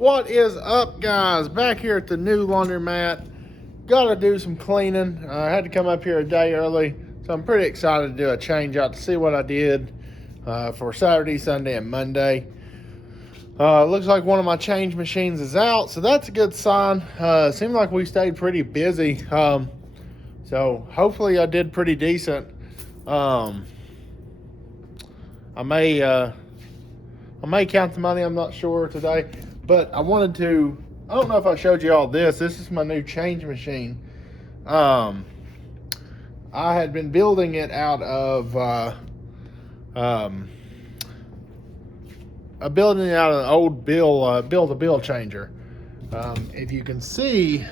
What is up, guys? Back here at the new laundromat. Gotta do some cleaning. I had to come up here a day early, so I'm pretty excited to do a change out to see what I did for Saturday, Sunday, and Monday. Looks like one of my change machines is out, so that's a good sign. Seemed like we stayed pretty busy, so hopefully I did pretty decent. I may count the money, I'm not sure today, but I wanted to, I don't know if I showed you all this. This is my new change machine. I had been building it out of building it out of an old bill-to-bill changer. If you can see,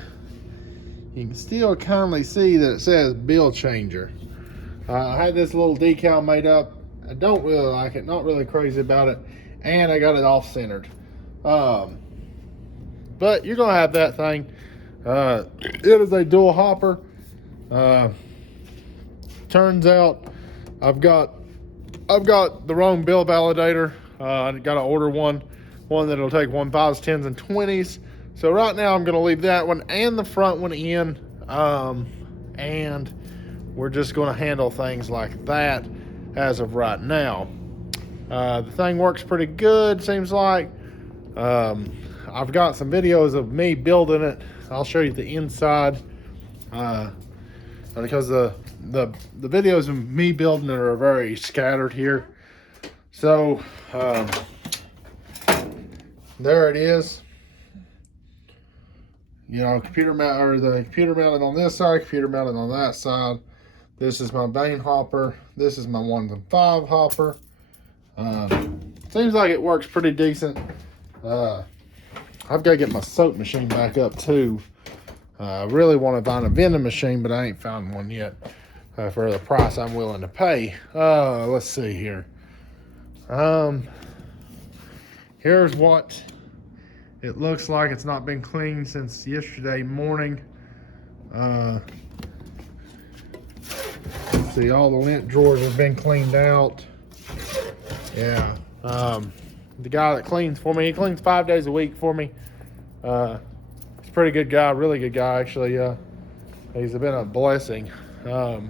you can still kindly see that it says bill changer. I had this little decal made up. I don't really like it, not really crazy about it, and I got it off centered. But you're gonna have that thing. It is a dual hopper. Turns out I've got the wrong bill validator. I gotta order one that'll take 1 5s, 10s, and 20s. So right now I'm gonna leave that one and the front one in, and we're just gonna handle things like that as of right now. The thing works pretty good, seems like. I've got some videos of me building it. I'll show you the inside, because the videos of me building it are very scattered here. So there it is. You know, computer mounted on this side, computer mounted on that side. This is my main hopper. This is my 1 to 5 hopper. Seems like it works pretty decent. I've got to get my soap machine back up too. I really want to find a vending machine, but I ain't found one yet for the price I'm willing to pay. Let's see here. Here's what it looks like. It's not been cleaned since yesterday morning. See, all the lint drawers have been cleaned out. Yeah. The guy that cleans for me, he cleans 5 days a week for me. He's a pretty good guy, really good guy, actually. He's been a blessing. But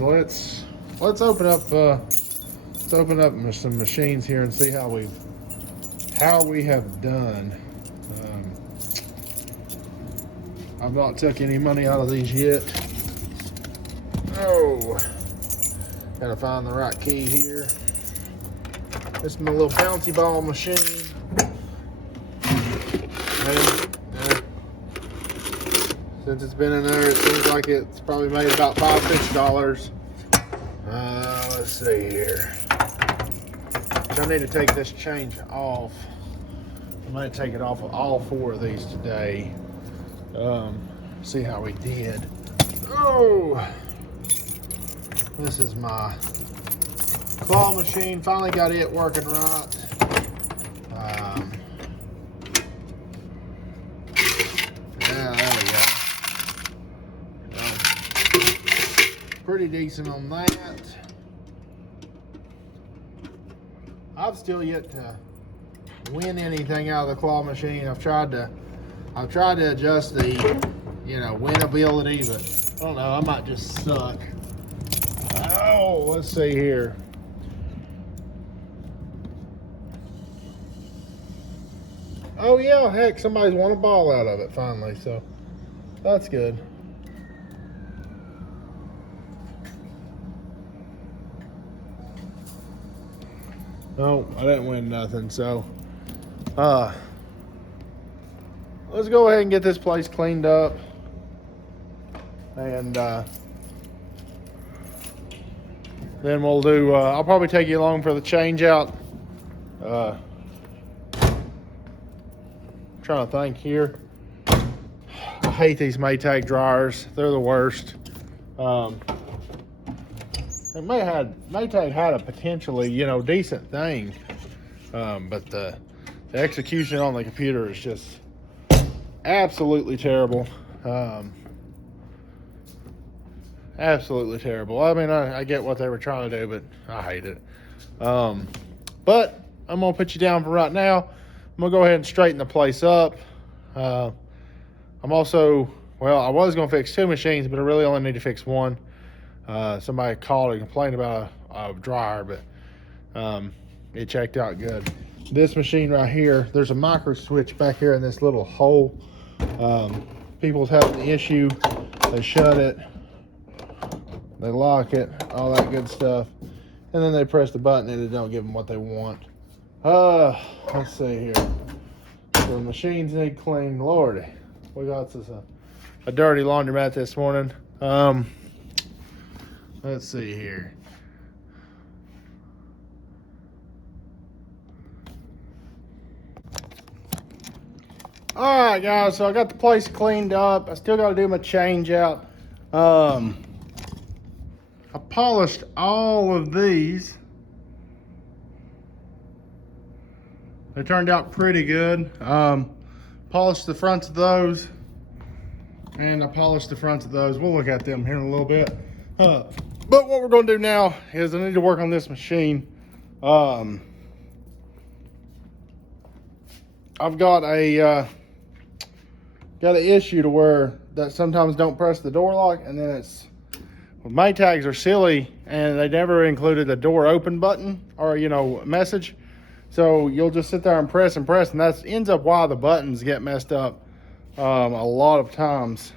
let's open up some machines here and see how we have done. I've not took any money out of these yet. Oh, gotta find the right key here. This is my little bouncy ball machine. Since it's been in there, it seems like it's probably made about $5 to $6. Let's see here. I need to take this change off. I'm going to take it off of all 4 of these today. See how we did. Oh, this is my claw machine. Finally got it working right. Yeah, there we go. Pretty decent on that. I've still yet to win anything out of the claw machine. I've tried to adjust the, win ability, but I don't know, I might just suck. Oh, let's see here. Oh yeah, heck, somebody's won a ball out of it finally, so that's good. No, I didn't win nothing, so let's go ahead and get this place cleaned up, and then we'll do, I'll probably take you along for the change out. Trying to think here. I hate these Maytag dryers. They're the worst. Maytag had a potentially, decent thing, but the execution on the computer is just absolutely terrible. Absolutely terrible. I mean, I get what they were trying to do, but I hate it. But I'm gonna put you down for right now. I'm gonna go ahead and straighten the place up. I'm also, well, I was gonna fix 2 machines, but I really only need to fix 1. Somebody called and complained about a dryer, but it checked out good. This machine right here, there's a micro switch back here in this little hole. People's having the issue. They shut it, they lock it, all that good stuff, and then they press the button and it don't give them what they want. Let's see here. The machines need clean. Lordy, we got this a dirty laundromat this morning. Let's see here. All right, guys. So I got the place cleaned up. I still got to do my change out. I polished all of these. They turned out pretty good. Polished the fronts of those, and I polished the fronts of those. We'll look at them here in a little bit. But what we're going to do now is I need to work on this machine. I've got an issue to where that sometimes don't press the door lock, and then it's, well, Maytags are silly and they never included a door open button or, you know, message. So you'll just sit there and press, and that ends up why the buttons get messed up a lot of times.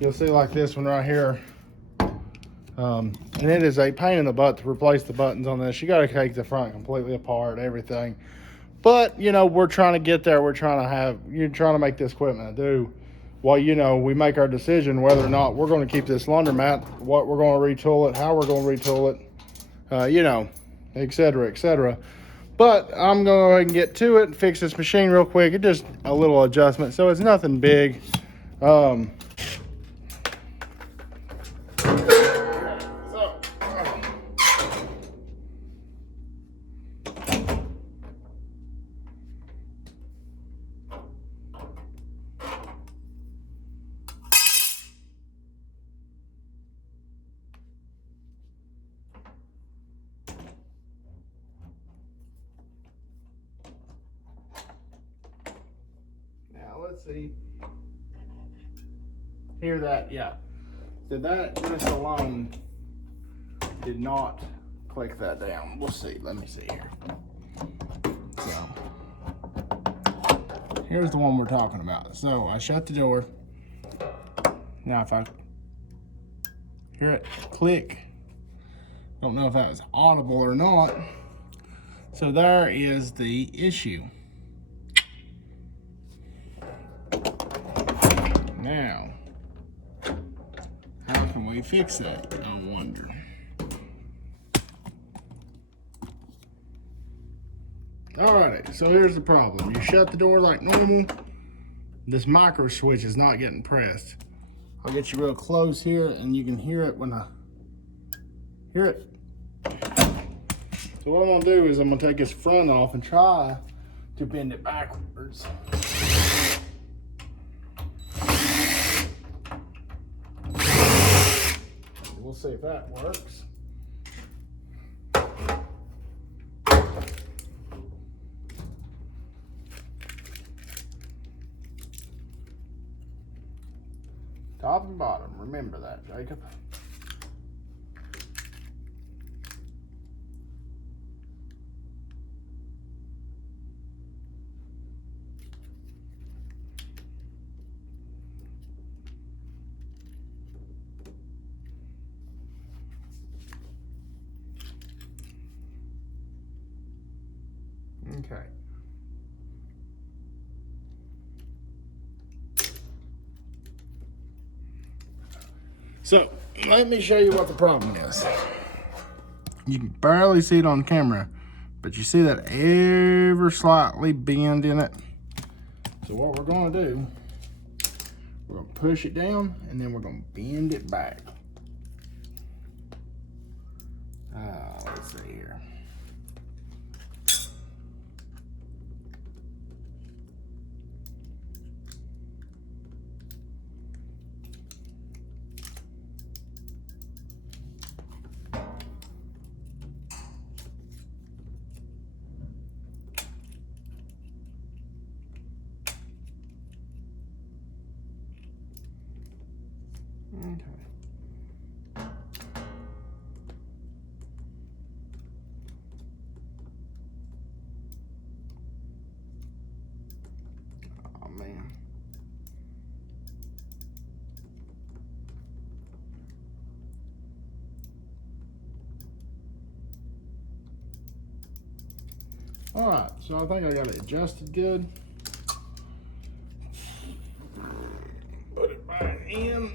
You'll see like this one right here. And it is a pain in the butt to replace the buttons on this. You got to take the front completely apart, everything. But, you know, we're trying to get there. You're trying to make this equipment do. Well, you know, we make our decision whether or not we're going to keep this laundromat, what we're going to retool it, how we're going to retool it, you know, et cetera, et cetera. But I'm going to go ahead and get to it and fix this machine real quick. It's just a little adjustment, so it's nothing big. Let's see. Hear that? Yeah. So that just alone did not click that down. We'll see. Let me see here. So here's the one we're talking about. So I shut the door. Now if I hear it click, don't know if that was audible or not. So there is the issue. Now, how can we fix that, I wonder? Alrighty, so here's the problem. You shut the door like normal. This micro switch is not getting pressed. I'll get you real close here and you can hear it when I hear it. So what I'm gonna do is I'm gonna take this front off and try to bend it backwards. We'll see if that works. Top and bottom, remember that, Jacob. Okay. So, let me show you what the problem is. You can barely see it on camera, but you see that ever slightly bend in it. So what we're gonna do, we're gonna push it down and then we're gonna bend it back. Let's see here. Okay. Oh man. All right, so I think I got it adjusted good. Put it back in.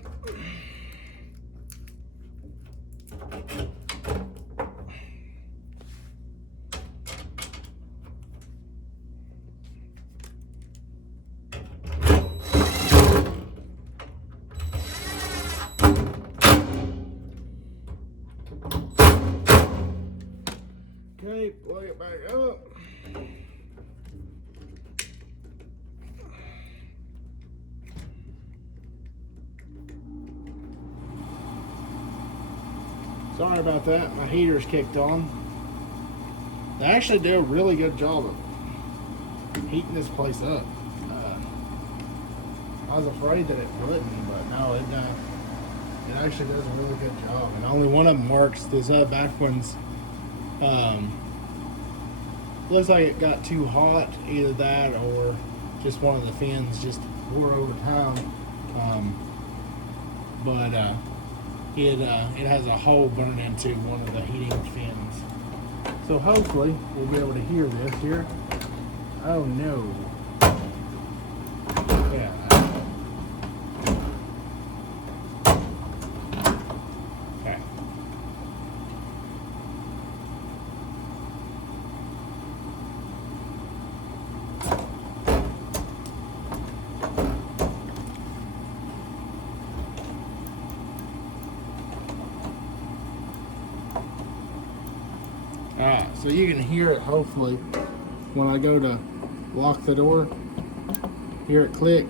Okay, plug it back up. Sorry about that, my heater's kicked on. They actually do a really good job of heating this place up. I was afraid that it wouldn't, but no, it actually does a really good job. And only one of them works. Those back ones, looks like it got too hot, either that or just one of the fins just wore over time. But it has a hole burned into one of the heating fins. So hopefully we'll be able to hear this here. Oh no. Yeah. Okay. Alright, so you can hear it hopefully when I go to lock the door. Hear it click.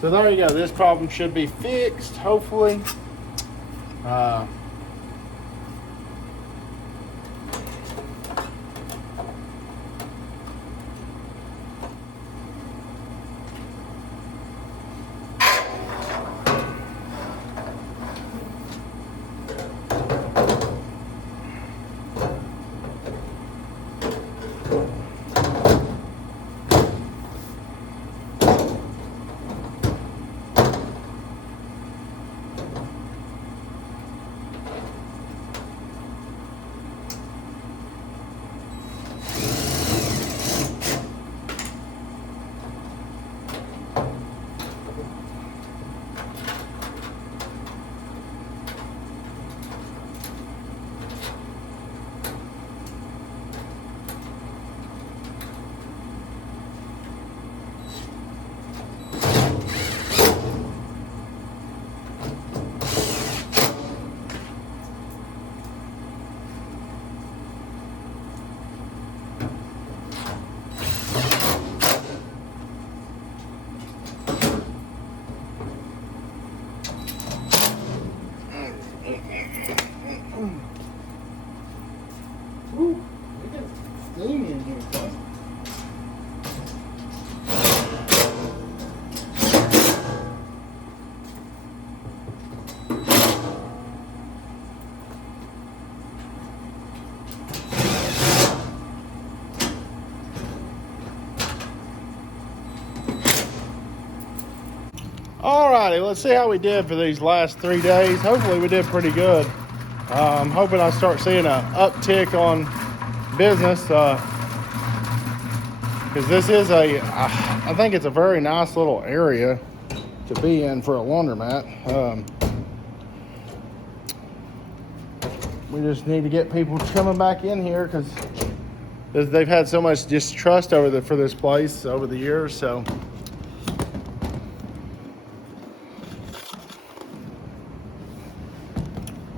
So there you go. This problem should be fixed, hopefully. Ooh, we got steam in here. Alrighty, let's see how we did for these last 3 days. Hopefully we did pretty good. I'm hoping I start seeing an uptick on business because this is I think it's a very nice little area to be in for a laundromat. We just need to get people coming back in here because they've had so much distrust for this place over the years. So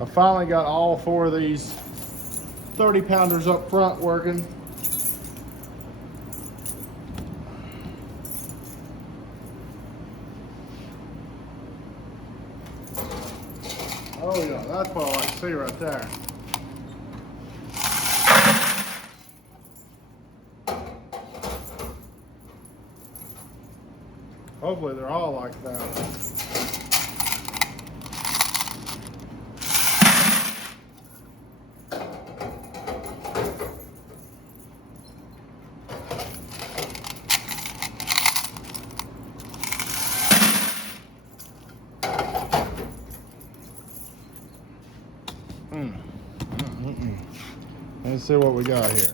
I finally got all 4 of these 30-pounders up front working. Oh yeah, that's what I like to see right there. Hopefully they're all like that. Let's see what we got here.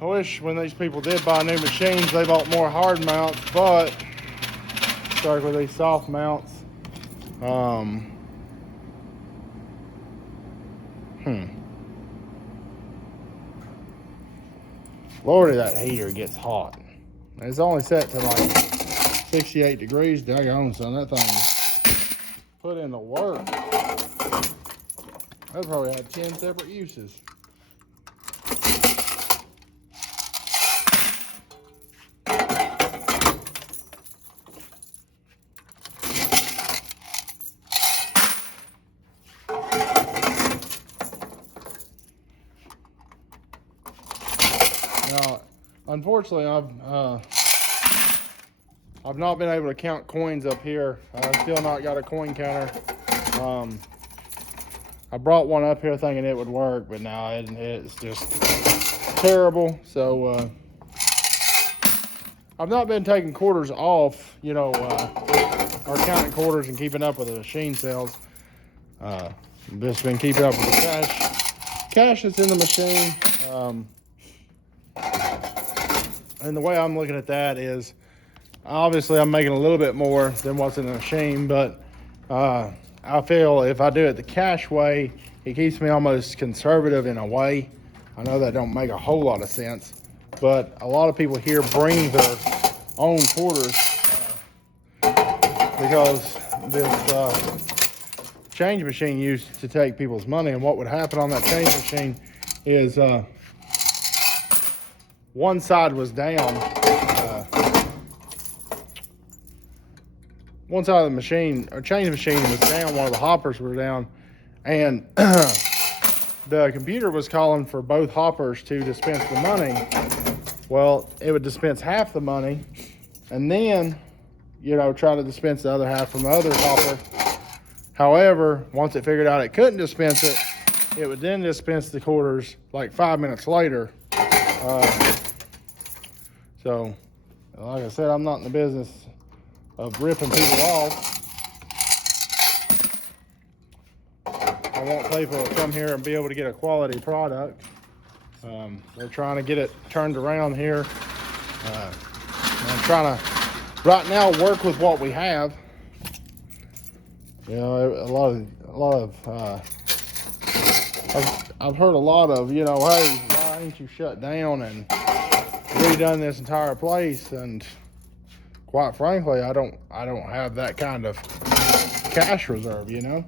I wish when these people did buy new machines, they bought more hard mounts, but start with these soft mounts. Lordy, that heater gets hot. It's only set to like 68 degrees. Daggone, son, that thing put in the work. That probably had 10 separate uses. Now, unfortunately, I've not been able to count coins up here. I've still not got a coin counter. I brought one up here thinking it would work, but no, it's just terrible. So I've not been taking quarters off, you know, or counting quarters and keeping up with the machine sales. I've just been keeping up with the cash that's in the machine. And the way I'm looking at that is, obviously I'm making a little bit more than what's in the machine, but I feel if I do it the cash way, it keeps me almost conservative in a way. I know that don't make a whole lot of sense, but a lot of people here bring their own quarters because this change machine used to take people's money, and what would happen on that change machine is one side was down. One side of the machine, or change machine, was down. One of the hoppers were down, and the computer was calling for both hoppers to dispense the money. Well, it would dispense half the money, and then, you know, try to dispense the other half from the other hopper. However, once it figured out it couldn't dispense it, it would then dispense the quarters like 5 minutes later. So, like I said, I'm not in the business of ripping people off. I want people to come here and be able to get a quality product. They're trying to get it turned around here. I'm trying to, right now, work with what we have. You know, a lot of I've heard a lot of, you know, hey, why ain't you shut down and redone this entire place? And quite frankly, I don't have that kind of cash reserve, you know.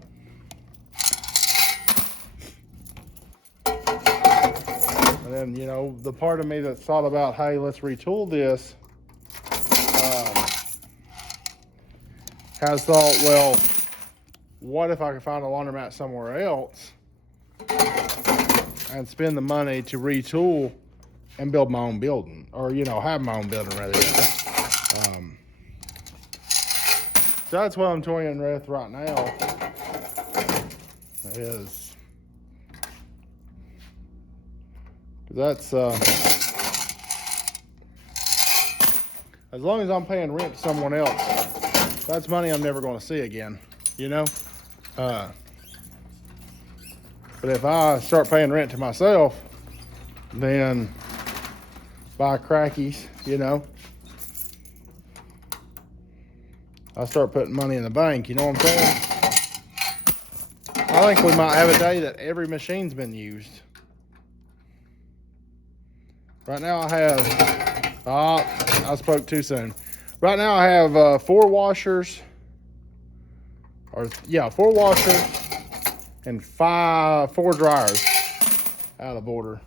And then, you know, the part of me that thought about, hey, let's retool this, has thought, well, what if I could find a laundromat somewhere else and spend the money to retool and build my own building, or, you know, have my own building rather. So that's what I'm toying with right now. Is that's as long as I'm paying rent to someone else, that's money I'm never going to see again, you know. But if I start paying rent to myself, then buy crackies, you know, I start putting money in the bank, you know what I'm saying? I think we might have a day that every machine's been used. Right now I have, I spoke too soon. Right now I have 4 washers, or yeah, 4 washers and 4 dryers out of order.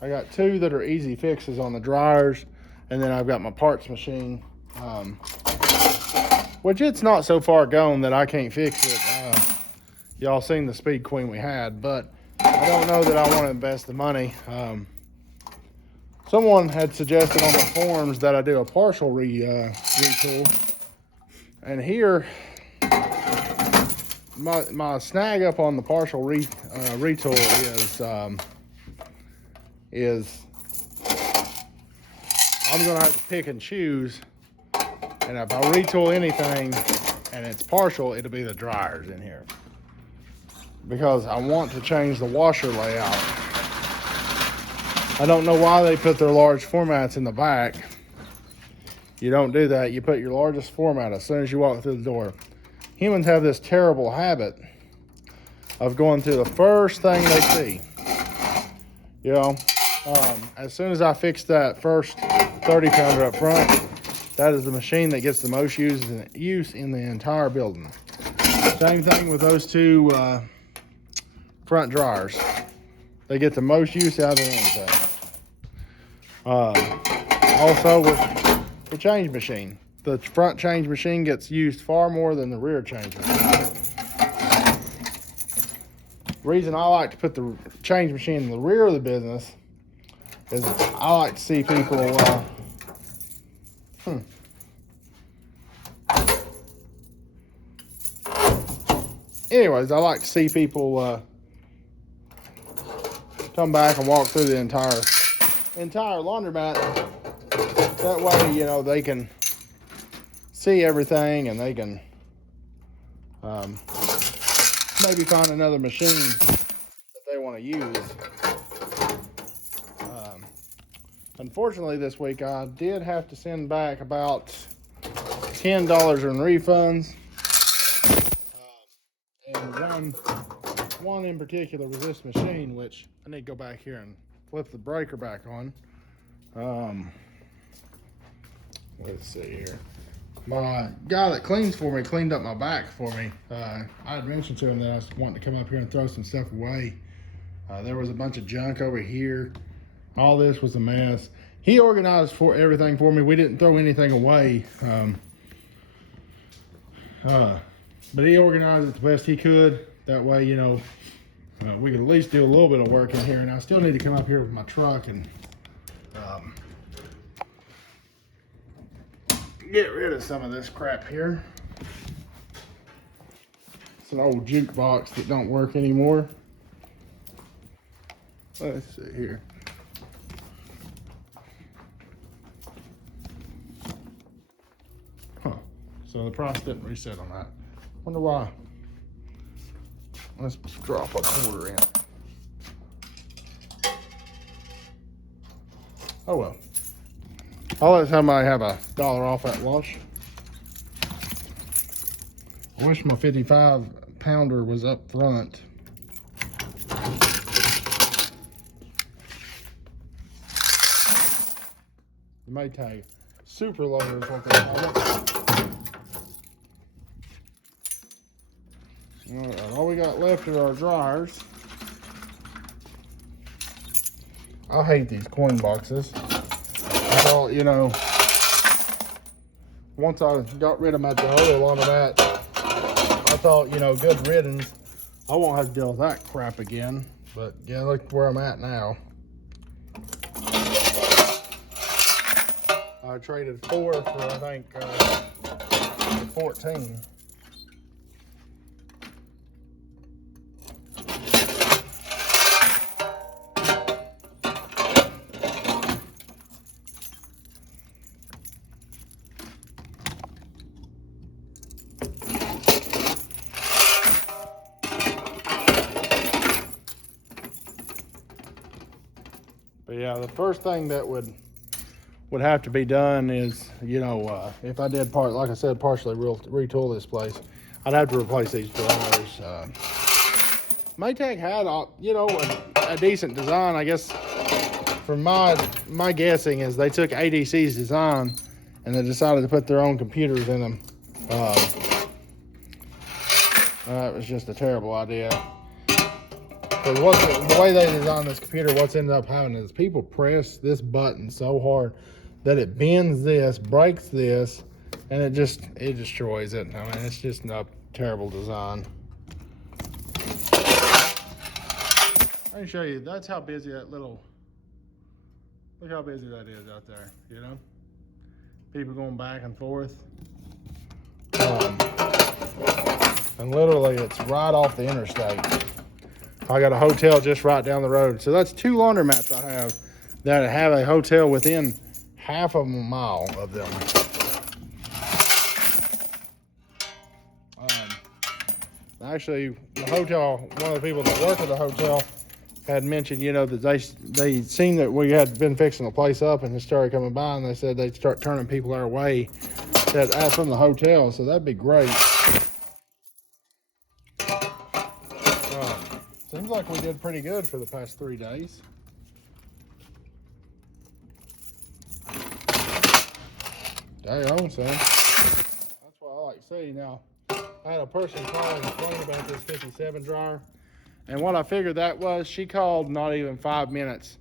I got 2 that are easy fixes on the dryers, and then I've got my parts machine, which it's not so far gone that I can't fix it. Y'all seen the Speed Queen we had, but I don't know that I want to invest the money. Someone had suggested on the forums that I do a partial retool, and here my snag up on the partial retool is I'm gonna have to pick and choose. And if I retool anything and it's partial, it'll be the dryers in here. Because I want to change the washer layout. I don't know why they put their large formats in the back. You don't do that. You put your largest format as soon as you walk through the door. Humans have this terrible habit of going through the first thing they see. You know, as soon as I fix that first 30 pounder up front, that is the machine that gets the most use in the entire building. Same thing with those two front dryers. They get the most use out of anything. Also with the change machine. The front change machine gets used far more than the rear change machine. The reason I like to put the change machine in the rear of the business is I like to see people anyways, I like to see people come back and walk through the entire laundromat. That way, you know, they can see everything and they can maybe find another machine that they want to use. Unfortunately, this week I did have to send back about $10 in refunds. And one in particular was this machine, which I need to go back here and flip the breaker back on. Let's see here. My guy that cleans for me cleaned up my back for me. I had mentioned to him that I was wanting to come up here and throw some stuff away. There was a bunch of junk over here. All this was a mess. He organized everything for me. We didn't throw anything away. But he organized it the best he could. That way, you know, we could at least do a little bit of work in here. And I still need to come up here with my truck and get rid of some of this crap here. It's an old jukebox that don't work anymore. Let's see here. Huh. So the price didn't reset on that. Wonder why. Let's drop a quarter in. Oh well. I'll let somebody have $1 off that wash. I wish my 55 pounder was up front. The Maytag super loader is what they call it. All right, all we got left are our dryers. I hate these coin boxes. I thought, you know, once I got rid of my Toyota Laundromat, I thought, you know, good riddance. I won't have to deal with that crap again. But yeah, look where I'm at now. I traded 4 for, I think, 14. But yeah, the first thing that would have to be done is, you know, if I did like I said, partially retool this place, I'd have to replace these dryers. Maytag had, you know, a decent design. I guess from my guessing is they took ADC's design and they decided to put their own computers in them. That was just a terrible idea. Because the way they designed this computer, what's ended up happening is people press this button so hard that it bends this, breaks this, and it destroys it. I mean, it's just a terrible design. Let me show you. That's how busy that look how busy that is out there, you know? People going back and forth. And literally, it's right off the interstate. I got a hotel just right down the road. So that's 2 laundromats I have that have a hotel within half of them a mile of them. Actually, the hotel, one of the people that work at the hotel had mentioned, you know, that they seen that we had been fixing the place up and it started coming by, and they said they'd start turning people our way that from the hotel, so that'd be great. Seems like we did pretty good for the past 3 days. Dang, son. That's what I like to see. Now, I had a person call and complain about this 57 dryer. And what I figured that was, she called not even 5 minutes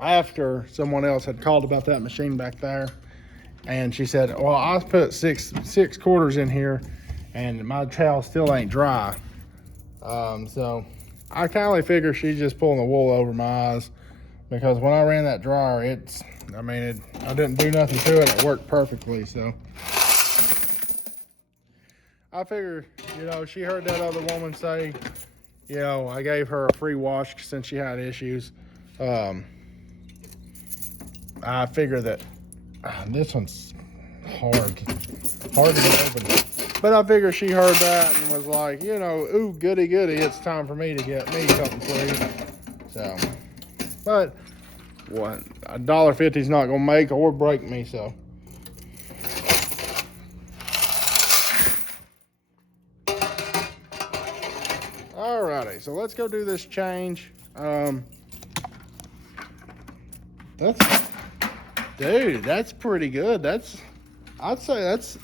after someone else had called about that machine back there. And she said, well, I put six quarters in here and my towel still ain't dry. So I kind of figure she's just pulling the wool over my eyes, because when I ran that dryer, I didn't do nothing to it. It worked perfectly. So I figure, you know, she heard that other woman say, you know, I gave her a free wash since she had issues. I figure that this one's hard to get open. But I figure she heard that and was like, you know, ooh, goody, it's time for me to get me something free. So, but what, $1.50 is not gonna make or break me, so. Alrighty, so let's go do this change. That's pretty good. I'd say that's,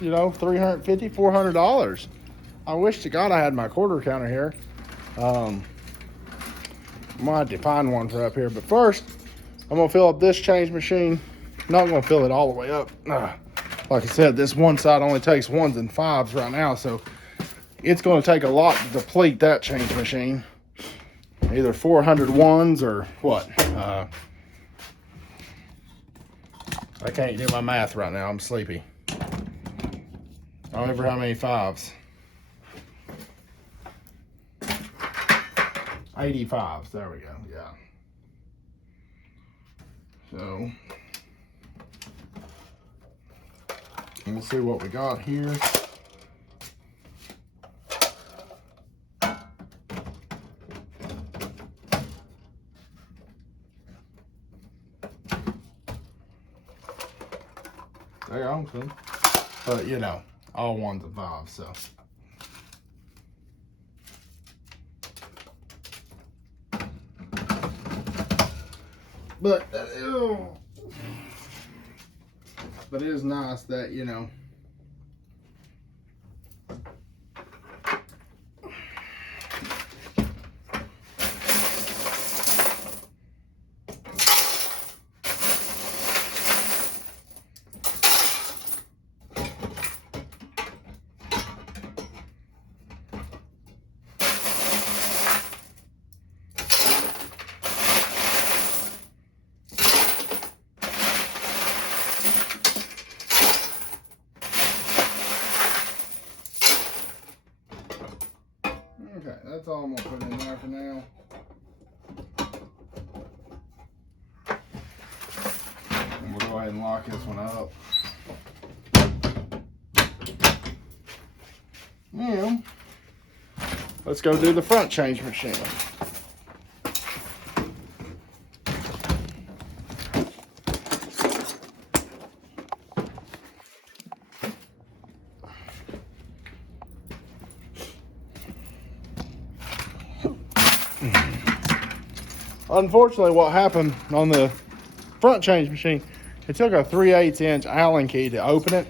you know, $350, $400. I wish to God I had my quarter counter here. I might have to find one for up here, but first I'm gonna fill up this change machine. Not gonna fill it all the way up. Like I said, this one side only takes 1s and 5s right now, so it's gonna take a lot to deplete that change machine. Either 400 1s or what? I can't do my math right now. I'm sleepy. I don't remember how many 5s. 85s. There we go. Yeah. So let's see what we got here. But you know, all 1s and 5s, so. But it is nice that, you know, okay, that's all I'm gonna put in there for now. And we'll go ahead and lock this one up. Now, let's go do the front change machine. Unfortunately, what happened on the front change machine, it took a 3/8 inch Allen key to open it.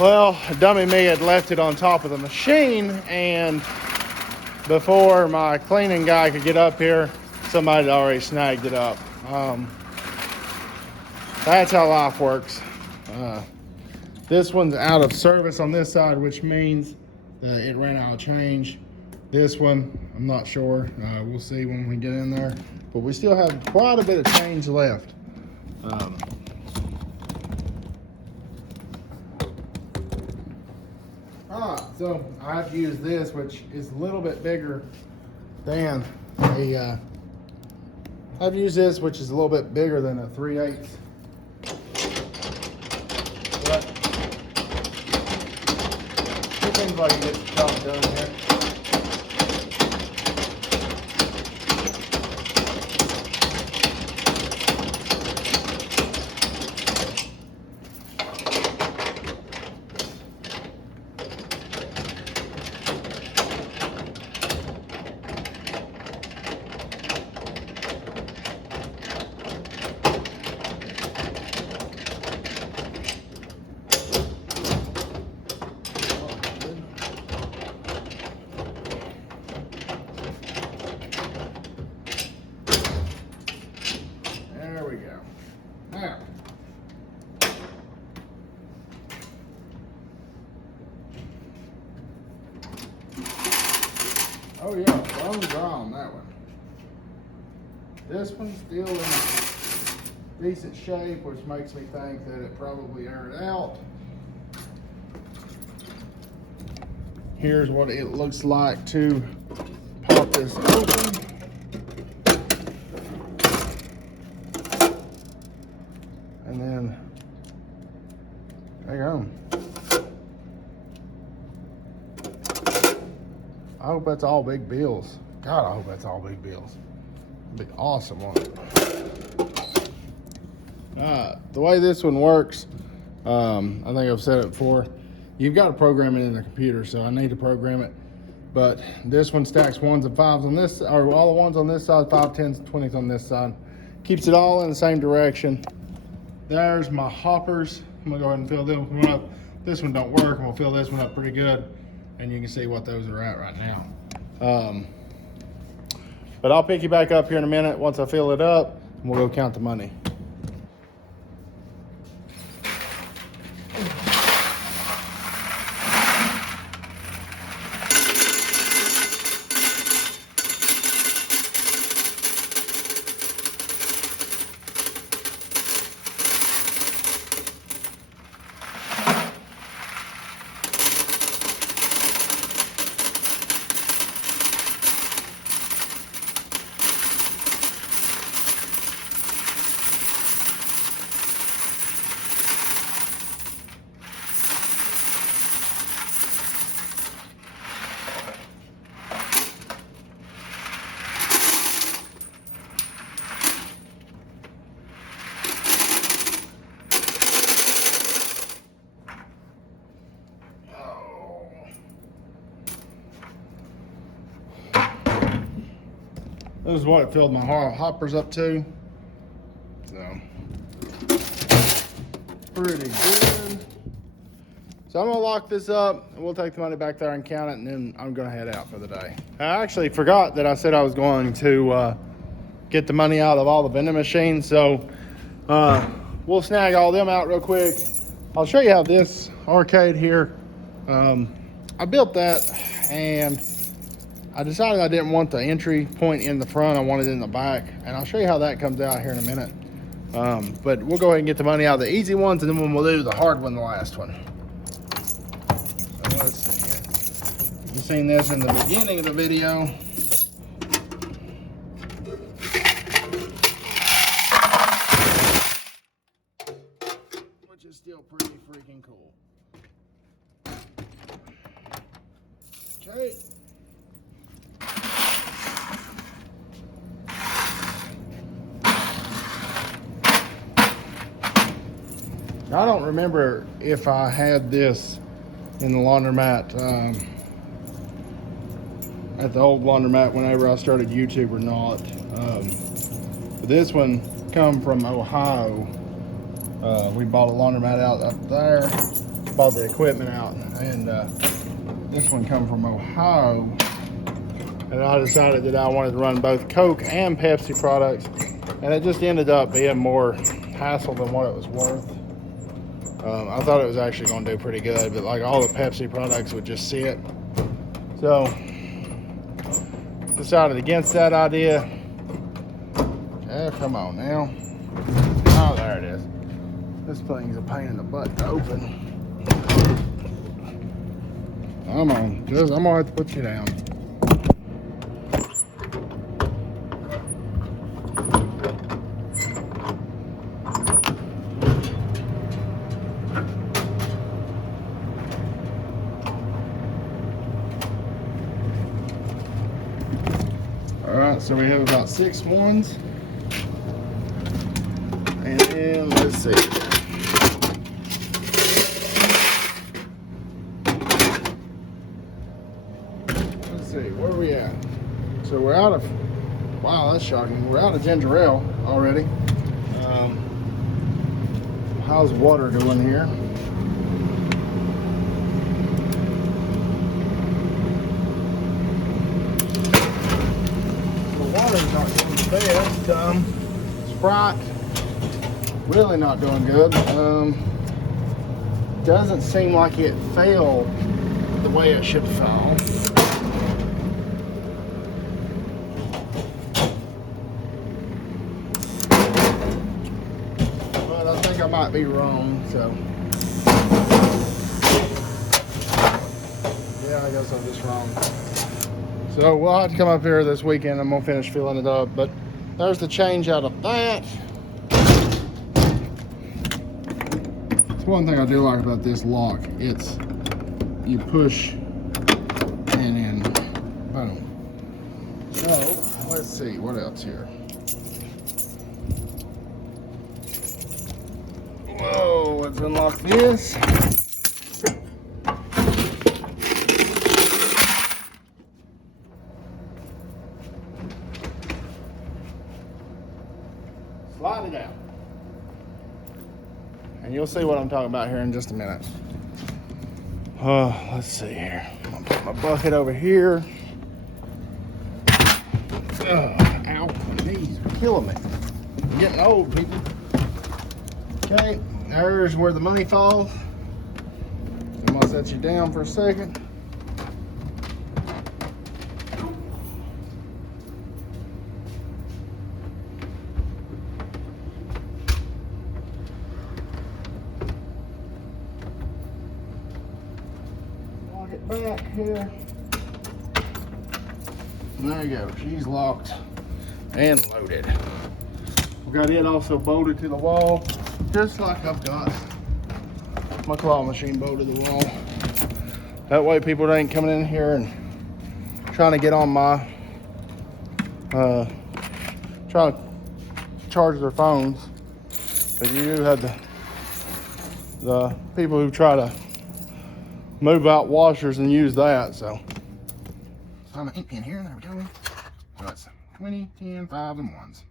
Well, dummy me had left it on top of the machine, and before my cleaning guy could get up here, somebody had already snagged it up. That's how life works. This one's out of service on this side, which means that it ran out of change. This one, I'm not sure. We'll see when we get in there. But we still have quite a bit of change left. So I have to use this, which is a little bit bigger than a. I've used this, which is a little bit bigger than a 3/8 seems like it gets the job done here. There we go. Now, oh yeah, bone dry on that one. This one's still in decent shape, which makes me think that it probably aired out. Here's what it looks like to pop this open. And then, there you go. I hope that's all big bills. God, I hope that's all big bills. It'd be awesome on it. The way this one works, I think I've said it before, you've got to program it in the computer, so I need to program it. But this one stacks 1s and 5s on this, or all the 1s on this side, 5, 10s, and 20s on this side. Keeps it all in the same direction. There's my hoppers. I'm gonna go ahead and fill them up. This one don't work. I'm gonna fill this one up pretty good, and you can see what those are at right now. But I'll pick you back up here in a minute once I fill it up, and we'll go count the money. This is what it filled my hoppers up to. So, pretty good. So I'm gonna lock this up and we'll take the money back there and count it, and then I'm gonna head out for the day. I actually forgot that I said I was going to get the money out of all the vending machines. So we'll snag all them out real quick. I'll show you how this arcade here, I built that, and I decided I didn't want the entry point in the front. I wanted it in the back, and I'll show you how that comes out here in a minute. But we'll go ahead and get the money out of the easy ones, and then we'll do the hard one, the last one. So let's see here. You've seen this in the beginning of the video. Which is still pretty freaking cool. Okay. I don't remember if I had this in the laundromat, at the old laundromat whenever I started YouTube or not. But this one come from Ohio. We bought a laundromat out up there, bought the equipment out, and this one come from Ohio. And I decided that I wanted to run both Coke and Pepsi products, and it just ended up being more hassle than what it was worth. I thought it was actually going to do pretty good, but like all the Pepsi products would just sit. So, decided against that idea. Okay, come on now. Oh, there it is. This thing's a pain in the butt to open. Come on, I'm going to have to put you down. All right, so we have about 6 ones. And then let's see. Let's see, where are we at? So we're out of, wow, that's shocking. We're out of ginger ale already. How's water doing here? The water's not doing the best. Sprite, really not doing good. Doesn't seem like it fell the way it should fall. But I think I might be wrong, so. Yeah, I guess I'm just wrong. So we'll have to come up here this weekend. I'm gonna finish filling it up, but there's the change out of that. It's one thing I do like about this lock. It's, you push and then boom. So let's see what else here. Whoa, let's unlock this. Slide it out. And you'll see what I'm talking about here in just a minute. Let's see here. I'm gonna put my bucket over here. Ow, my knees are killing me. I'm getting old, people. Okay, there's where the money falls. I'm gonna set you down for a second. Lock it back here. There you go, she's locked and loaded. We got it also bolted to the wall, just like I've got my claw machine bolted to the wall. That way people ain't coming in here and trying to get on my, trying to charge their phones. But you do have the people who try to move out washers and use that, so. So I'm an ink pen here, there we go. So it's 20, 10, 5, and 1s.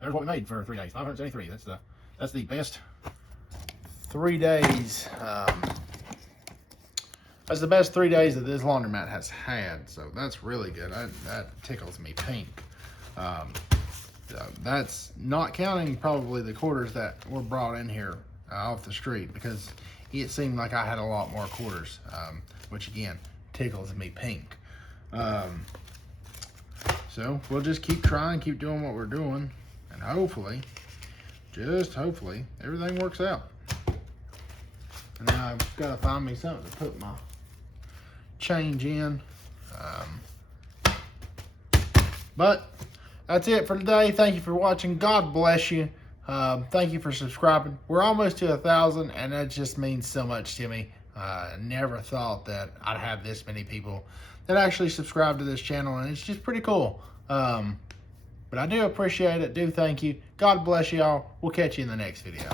There's what we made for 3 days. 573. That's the best 3 days. That's the best 3 days that this laundromat has had. So that's really good. That tickles me pink. That's not counting probably the quarters that were brought in here off the street, because it seemed like I had a lot more quarters, which again tickles me pink. So we'll just keep trying, keep doing what we're doing. And hopefully, just hopefully, everything works out. And now I've got to find me something to put my change in. But that's it for today. Thank you for watching. God bless you. Thank you for subscribing. We're almost to 1,000, and that just means so much to me. Never thought that I'd have this many people that actually subscribe to this channel, and it's just pretty cool. But I do appreciate it. Do thank you. God bless y'all. We'll catch you in the next video.